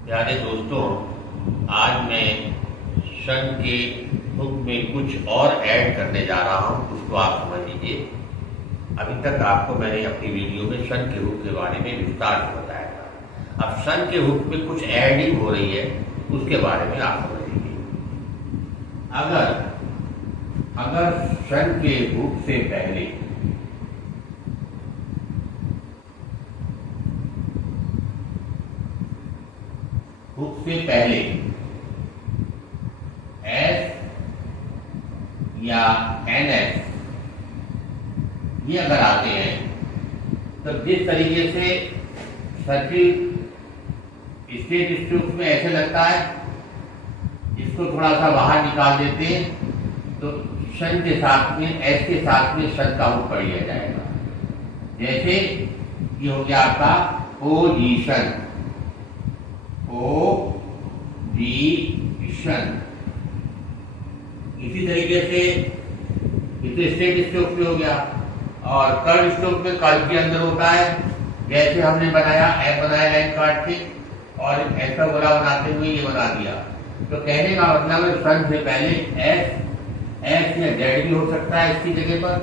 प्यारे दोस्तों, आज मैं शन के हुक में कुछ और ऐड करने जा रहा हूं, उसको आप समझ लीजिए। अभी तक आपको मैंने अपनी वीडियो में शन के हुक के बारे में विस्तार से बताया था। अब शन के हुक में कुछ ऐडिंग हो रही है, उसके बारे में आप समझ लीजिए। अगर शन के हुक से पहले एस या एनएस ये अगर आते हैं तो जिस तरीके से सर्किल स्टेट स्ट्रोक में ऐसे लगता है, इसको थोड़ा सा बाहर निकाल देते हैं तो शन के साथ में, एस के साथ में शन का हुक पड़ लिया जाएगा। जैसे ये हो गया आपका पोजीशन, इसी तरीके से ये स्टेट स्ट्रोक में हो गया। और कर्व स्ट्रोक में कर्व के अंदर होता है, जैसे हमने बनाया एफ बनाया लाइन काट के और ऐसा गोला बनाते हुए ये बना दिया। तो कहने का मतलब है शन से पहले एस या जेड भी हो सकता है इसकी जगह पर,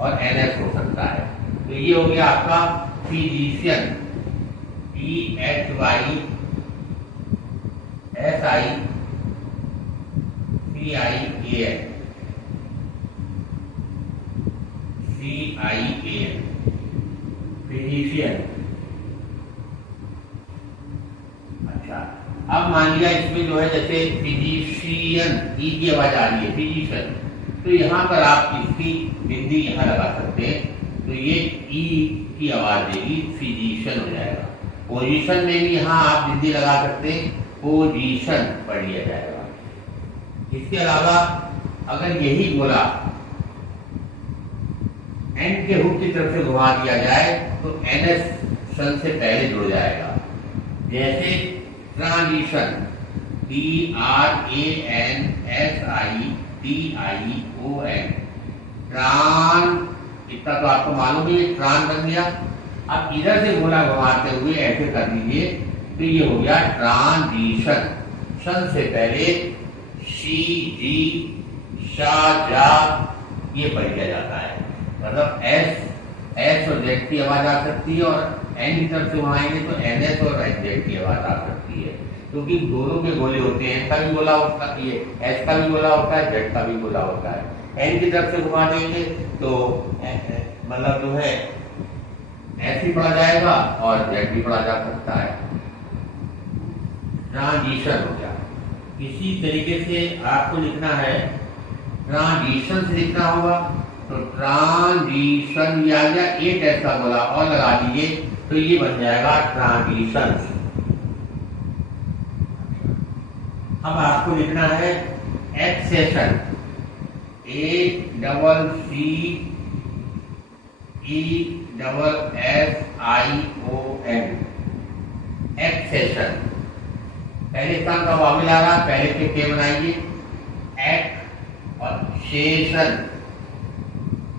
और एनएस हो सकता है। तो ये हो गया आपका फिजिशियन, PHY SICIAN, फिजिशियन। अच्छा, अब मान लिया इसमें जो है जैसे फिजिशियन ई की आवाज आ रही है, फिजिशियन, तो यहाँ पर आप इसकी बिंदी यहाँ लगा सकते हैं, तो ये ई की आवाज देगी, फिजिशियन हो जाएगा। पोजीशन में भी यहाँ आप बिंदी लगा सकते हैं, पोजीशन पढ़ लिया जाएगा। इसके अलावा अगर यही गोला एन के हुक की तरफ से घुमा दिया जाए तो एनएस शन से पहले जुड़ जाएगा। जैसे ट्रांजिशन, TRANSITION, ट्रान, इतना तो आपको मालूम है, ट्रान बन गया। अब इधर से गोला घुमाते हुए ऐसे कर दीजिए तो ये हो गया ट्रांजिशन। शन से पहले शी, जी, शा, जा ये पढ़ लिया जाता है। मतलब एस और जेड की आवाज आ सकती है, और एन की तरफ से घुमाएंगे तो एनएस और जेड की आवाज आ सकती है, क्योंकि दोनों के गोले होते हैं। एन का भी गोला होता है, एस का भी गोला होता है, जेड का भी गोला होता है। एन की तरफ से घुमा देंगे तो मतलब जो है एस भी पढ़ा जाएगा और जेड भी पढ़ा जा सकता है। ट्रांजिशन हो गया। इसी तरीके से आपको लिखना है, ट्रांजिशन से लिखना होगा तो ट्रांजिशन या एक ऐसा गोला और लगा दीजिए तो ये बन जाएगा ट्रांजिशन। अब आपको लिखना है एक्सेशन, ACCESSION, एक्सेशन। पहले स्थान का वाविल आ रहा, पहले के बनाइए, एक और शेषन,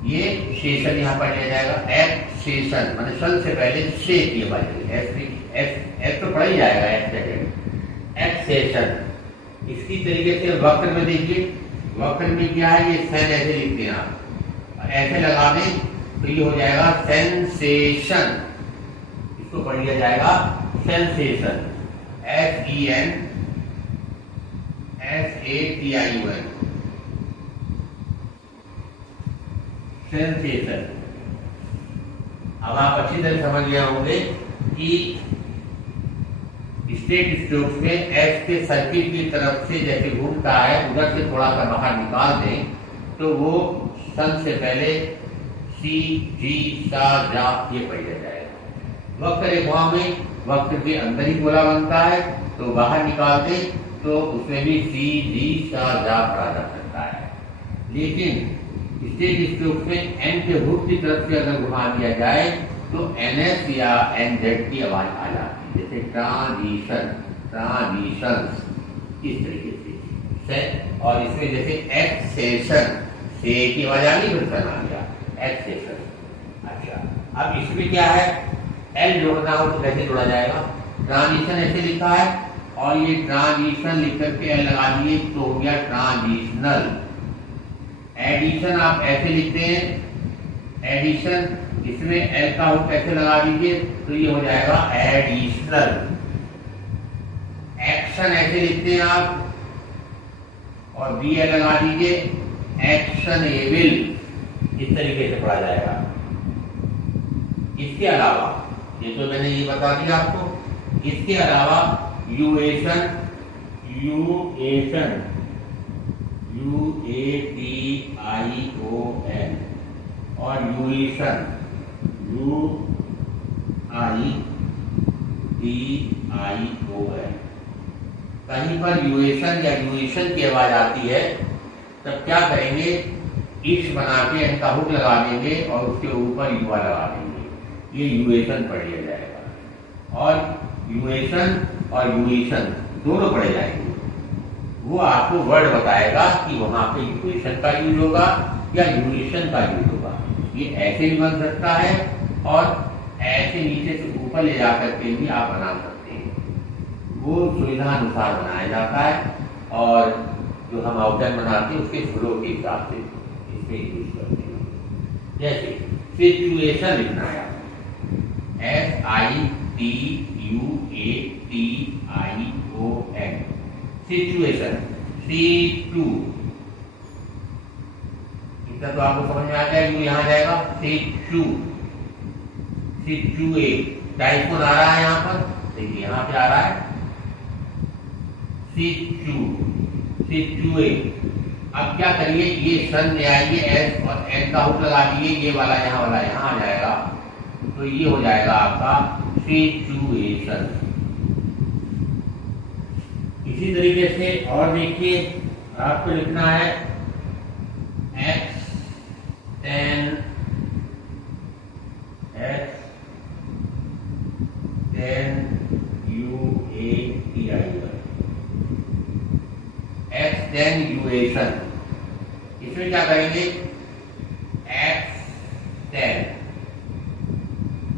ये शेषन यहाँ पर लिया जाएगा, एक्सेशन मतलब शन से पहले शे की आवाज, एस तो पढ़ ही जाएगा, एक्सेशन। इसकी तरीके से वक्र में देखिए, वक्र में क्या है, ये सेन ऐसे लिखते हैं आप, ऐसे लगा दें तो ये हो जाएगा सेंसेशन। इसको पढ़ लिया जाएगा सेंसेशन, SENSATION, सेंसेशन। अब आप अच्छी तरह समझ गए होंगे कि स्टेट स्ट्रोक्स में एस के सर्किट की तरफ से जैसे घूमता है, उधर से थोड़ा सा बाहर निकाल दें तो वो सन से पहले सी, जी, सा, जा ये पढ़ लिया जाएगा। वक्र रेखा में वक्र के अंदर ही गोला बनता है, तो बाहर निकालते तो उसमें भी सी, जी, सा, जा पढ़ा जा सकता है। लेकिन स्टेट स्ट्रोक में एन के हुक की तरफ से अगर घुमा दिया जाए तो एनएस या एनजेड की आवाज आ जाती है, जैसे ट्रांजिशन, ट्रांजिशंस, इस तरीके से। और इसमें जैसे एक्सेशन, से की आवाज आ गई, फिर सन आ गया, एक्सेशन। अच्छा, अब इसमें क्या है, एल जोड़ना हो तो कैसे जोड़ा जाएगा? ट्रांजिशन ऐसे लिखा है, और ये ट्रांजिशन लिख करके एल लगा दिए तो हो गया ट्रांजिशनल। एडिशन आप ऐसे लिखते हैं, एडिशन, इसमें एल का हुक कैसे लगा दीजिए तो ये हो जाएगा एडिशनल। एक्शन ऐसे लिखते हैं आप और बी एल लगा दीजिए, एक्शन एबल, इस तरीके से पढ़ा जाएगा। इसके अलावा ये तो मैंने ये बता दिया आपको, इसके अलावा यूएशन, यूएशन, UATION और यूएशन, UITION। कहीं पर यूएशन या यूएशन की आवाज आती है तब क्या करेंगे, इश बना के इनका हुक लगा देंगे और उसके ऊपर युवा लगा देंगे, ये यूएशन पढ़ लिया जाएगा। और यूएशन और यूएशन दोनों पढ़े जाएंगे। वो आपको वर्ड बताएगा कि वहां पे यूएशन का यूज होगा या यूएशन का यूज होगा। ये ऐसे भी बन सकता है और ऐसे नीचे से ऊपर ले जाकर के भी आप बना सकते हैं। वो सुविधा अनुसार बनाया जाता है और जो हम आउटलाइन बनाते हैं उसके फ्लो के हिसाब से इसमें यूज करते हैं। जैसे सिचुएशन लिखना है, SITUATION, सिचुएशन, C2, इतना तो आपको समझ में आ गया। यू यहाँ जाएगा C2, सिचुए, टाइफोन आ रहा है यहाँ पर, देखिए यहाँ पे आ रहा है सिचु, सिचुए। अब क्या करिए, ये सन ले आइए, एस और एन का हुक लगा दिए, ये वाला यहाँ आ जाएगा तो ये हो जाएगा आपका सिचुएशन। इसी तरीके से और देखिए, आपको लिखना है एक्सटेंड, एक्सटेन्यूएशन। इसमें क्या करेंगे, एक्सटेंड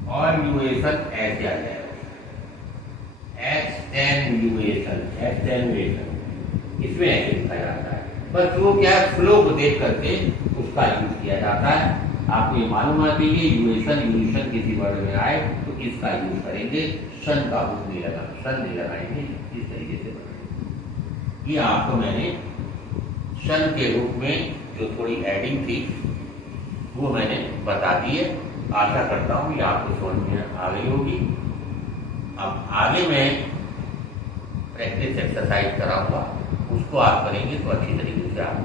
और यूएशन ऐसे आ जाएगा, एक्सटेन्यूएशन, एक्सटेन्यूएशन इसमें ऐसे लिखा जाता है। बस वो क्या है, फ्लो को देख करके उसका यूज किया जाता है। आपको ये मालूम होना चाहिए, यूएशन, यूएशन किसी वर्ड में आए तो इसका यूज करेंगे, शन का हुक नहीं लगा, शन नहीं लगाएंगे, इस तरीके से बनाएंगे। ये आपको मैंने शन के रूप में जो थोड़ी एडिंग थी वो मैंने बता दी है। आशा करता हूँ ये आपको समझ में आ गई होगी। अब आगे मैं प्रैक्टिस एक्सरसाइज कराऊंगा, उसको आप करेंगे तो अच्छी तरीके से आप